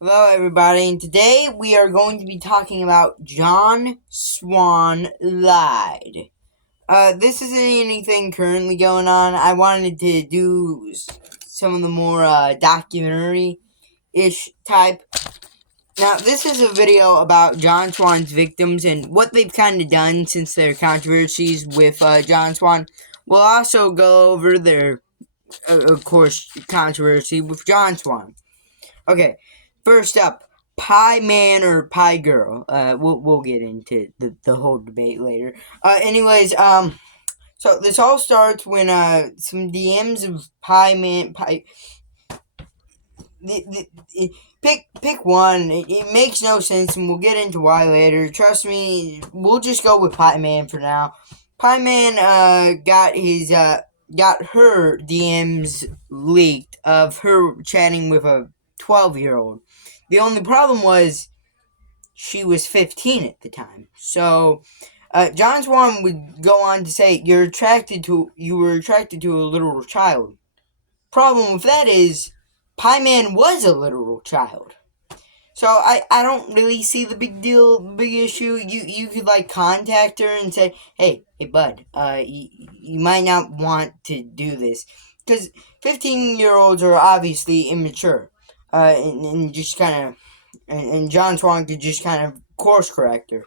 Hello, everybody, and today we are going to be talking about John Swan lied. This isn't anything currently going on. I wanted to do some of the more documentary-ish type. Now, this is a video about John Swan's victims and what they've kind of done since their controversies with John Swan. We'll also go over their, of course, controversy with John Swan. Okay, first up, Pie Man or Pie Girl. We'll get into the whole debate later. So this all starts when some DMs of Pie Man pick one. It makes no sense, and we'll get into why later. Trust me, we'll just go with Pie Man for now. Pie Man got her DMs leaked of her chatting with a 12-year-old. The only problem was she was 15 at the time. So John Swan would go on to say, you were attracted to a literal child. Problem with that is, Pie Man was a literal child. So I don't really see the big issue. You could contact her and say, hey bud, you might not want to do this, because 15-year-olds are obviously immature, and just kind of, and John Swan could just kind of course correct her.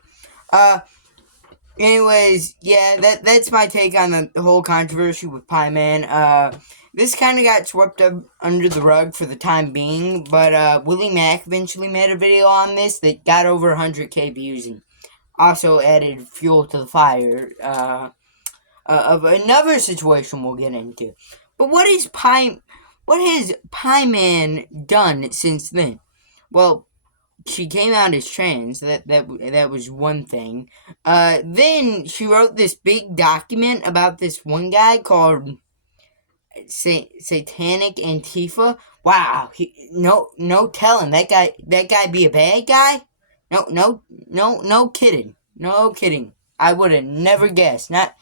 Anyways, yeah, that's my take on the whole controversy with Pie Man. This kind of got swept up under the rug for the time being, but Willie Mack eventually made a video on this that got over 100K views and also added fuel to the fire of another situation we'll get into. But what has Pie Man done since then? Well, she came out as trans. That was one thing. Then she wrote this big document about this one guy called Satanic Antifa. Wow, no telling that guy be a bad guy. No kidding. No kidding. I would have never guessed. Not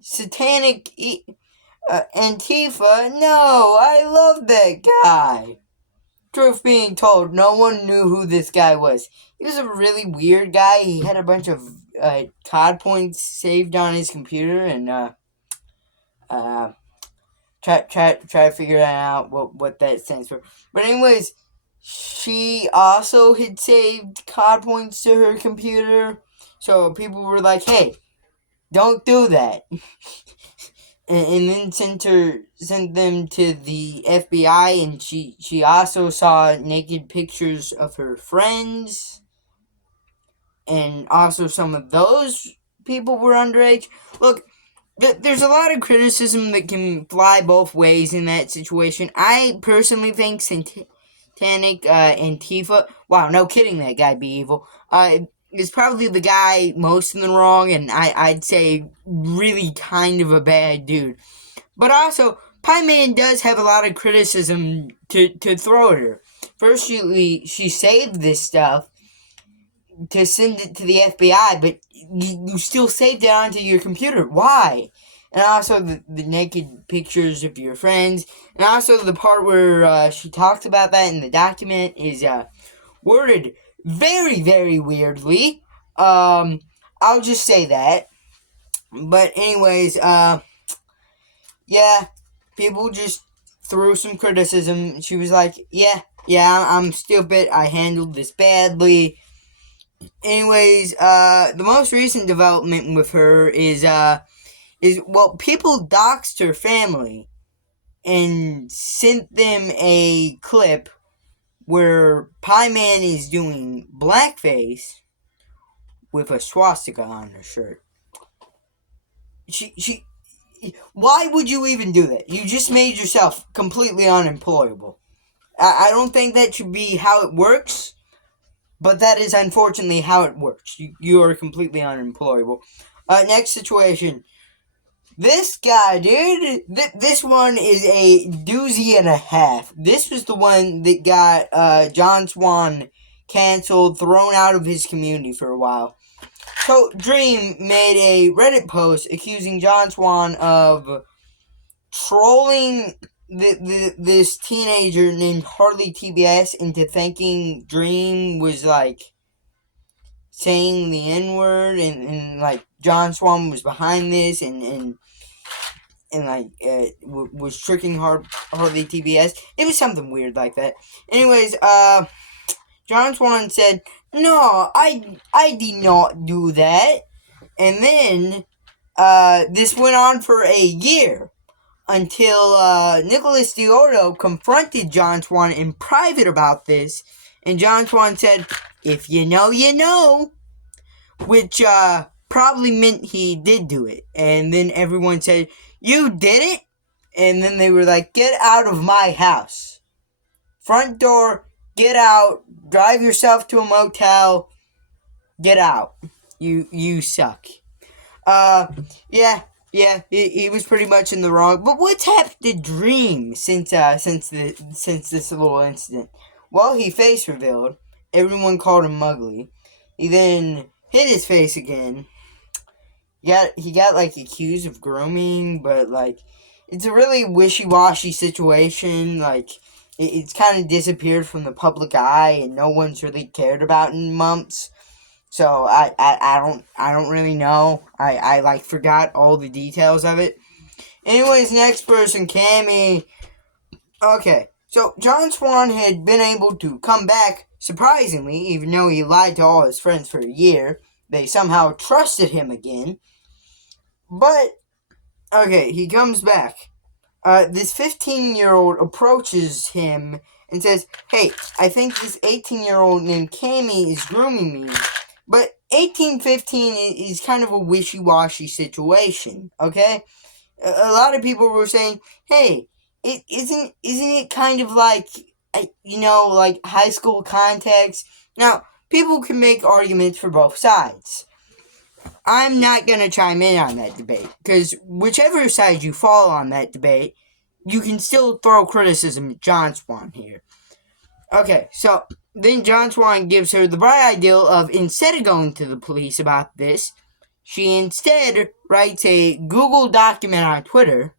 Satanic Antifa. No, I love that guy. Truth being told, no one knew who this guy was. He was a really weird guy. He had a bunch of COD points saved on his computer, and try to figure out what that stands for. But anyways, she also had saved COD points to her computer, so people were like, "Hey, don't do that." And then sent them to the FBI, and she also saw naked pictures of her friends, and also some of those people were underage. Look, there's a lot of criticism that can fly both ways in that situation. I personally think Satanic Antifa, wow, no kidding, that guy be evil, is probably the guy most in the wrong, and I'd say really kind of a bad dude. But also, Pie Man does have a lot of criticism to throw at her. First, she saved this stuff to send it to the FBI, but you still saved it onto your computer. Why? And also the naked pictures of your friends. And also the part where she talks about that in the document is worded very, very weirdly. I'll just say that. But anyways, yeah, people just threw some criticism. She was like, yeah, I'm stupid. I handled this badly. Anyways, the most recent development with her is well, people doxed her family and sent them a clip where Pie Man is doing blackface with a swastika on her shirt. She why would you even do that? You just made yourself completely unemployable. I don't think that should be how it works, but that is unfortunately how it works. You are completely unemployable. Next situation. This guy, dude, this one is a doozy and a half. This was the one that got John Swan canceled, thrown out of his community for a while. So, Dream made a Reddit post accusing John Swan of trolling this teenager named Harley TBS into thinking Dream was like saying the N-word, and like John Swan was behind this, and like was tricking Harley TBS. It was something weird like that. Anyways, John Swan said, "No, I did not do that." And then this went on for a year until Nicholas Diordo confronted John Swan in private about this, and John Swan said, "If you know, you know," which probably meant he did do it. And then everyone said, "You did it?" And then they were like, "Get out of my house. Front door, get out, drive yourself to a motel, get out. You suck." Yeah, he was pretty much in the wrong. But what's happened to Dream since this little incident? Well, he face revealed. Everyone called him ugly. He then hit his face again. He got like accused of grooming, but like it's a really wishy-washy situation. Like it's kind of disappeared from the public eye, and no one's really cared about in months. So I don't really know. I like forgot all the details of it. Anyways, next person, Cammy. Okay, so John Swan had been able to come back surprisingly, even though he lied to all his friends for a year. They somehow trusted him again. But okay, he comes back. This 15-year-old approaches him and says, "Hey, I think this 18-year-old named Cammy is grooming me." But 18-15 is kind of a wishy-washy situation, okay? A lot of people were saying, "Hey, isn't it kind of like, like high school context?" Now, people can make arguments for both sides. I'm not going to chime in on that debate, because whichever side you fall on that debate, you can still throw criticism at John Swan here. Okay, so then John Swan gives her the bright idea of, instead of going to the police about this, she instead writes a Google document on Twitter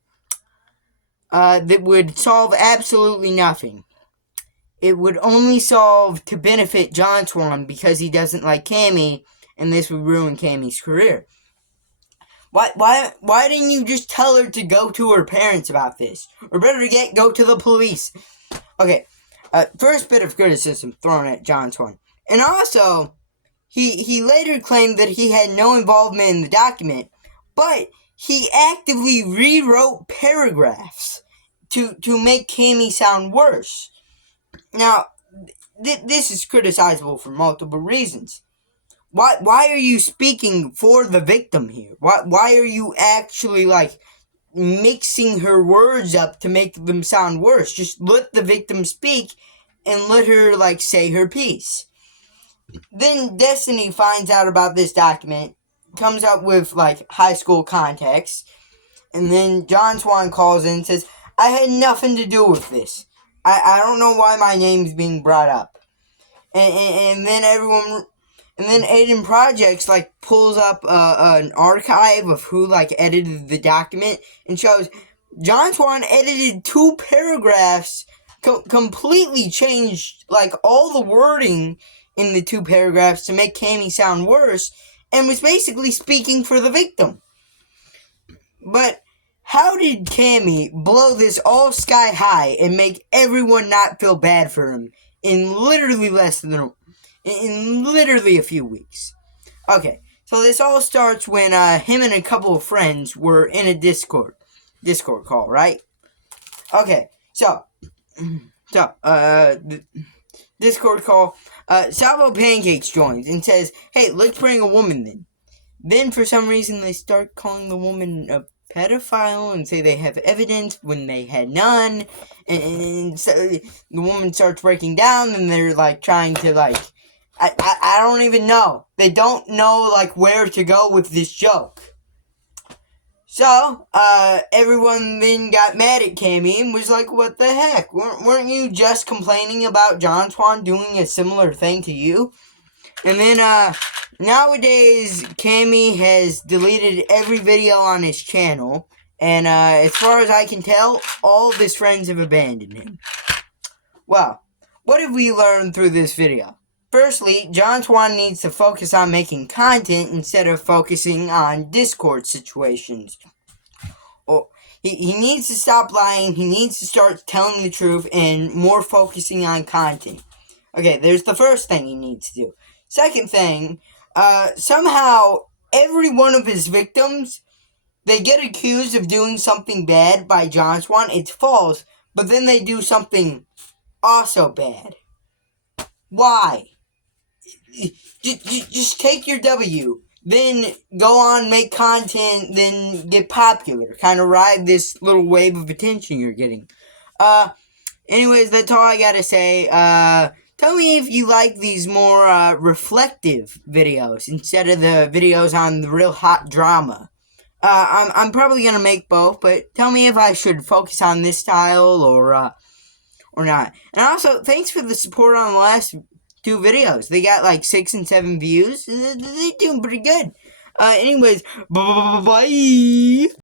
that would solve absolutely nothing. It would only solve to benefit John Swan because he doesn't like Cammy, and this would ruin Cammy's career. Why didn't you just tell her to go to her parents about this? Or better yet, go to the police. Okay, first bit of criticism thrown at John Swan. And also, he later claimed that he had no involvement in the document, but he actively rewrote paragraphs to make Cammy sound worse. Now, this is criticizable for multiple reasons. Why are you speaking for the victim here? Why are you actually, like, mixing her words up to make them sound worse? Just let the victim speak and let her, like, say her piece. Then Destiny finds out about this document, comes up with, like, high school context, and then John Swan calls in and says, "I had nothing to do with this. I don't know why my name's being brought up." And then everyone... And then Aiden Projects, like, pulls up an archive of who, like, edited the document and shows John Swan edited 2 paragraphs, completely changed, like, all the wording in the 2 paragraphs to make Cammy sound worse, and was basically speaking for the victim. But how did Cammy blow this all sky high and make everyone not feel bad for him in literally in literally a few weeks? Okay, so this all starts when him and a couple of friends were in a Discord call, right? Okay, so the Discord call, Salvo Pancakes joins and says, "Hey, let's bring a woman then." Then for some reason they start calling the woman a pedophile and say they have evidence when they had none, and so the woman starts breaking down, and they're like trying to like, I don't even know. They don't know, like, where to go with this joke. So, everyone then got mad at Cammy and was like, "What the heck? Weren't you just complaining about John Swan doing a similar thing to you?" And then, nowadays, Cammy has deleted every video on his channel, And as far as I can tell, all of his friends have abandoned him. Well, what have we learned through this video? Firstly, John Swan needs to focus on making content instead of focusing on Discord situations. Oh, he needs to stop lying, he needs to start telling the truth and more focusing on content. Okay, there's the first thing he needs to do. Second thing, somehow every one of his victims, they get accused of doing something bad by John Swan. It's false, but then they do something also bad. Why? Just take your W, then go on, make content, then get popular. Kind of ride this little wave of attention you're getting. Anyways, that's all I gotta say. Tell me if you like these more reflective videos instead of the videos on the real hot drama. I'm probably gonna make both, but tell me if I should focus on this style or not. And also, thanks for the support on the last 2 videos. They got like 6 and 7 views. They're doing pretty good. Anyways, bye.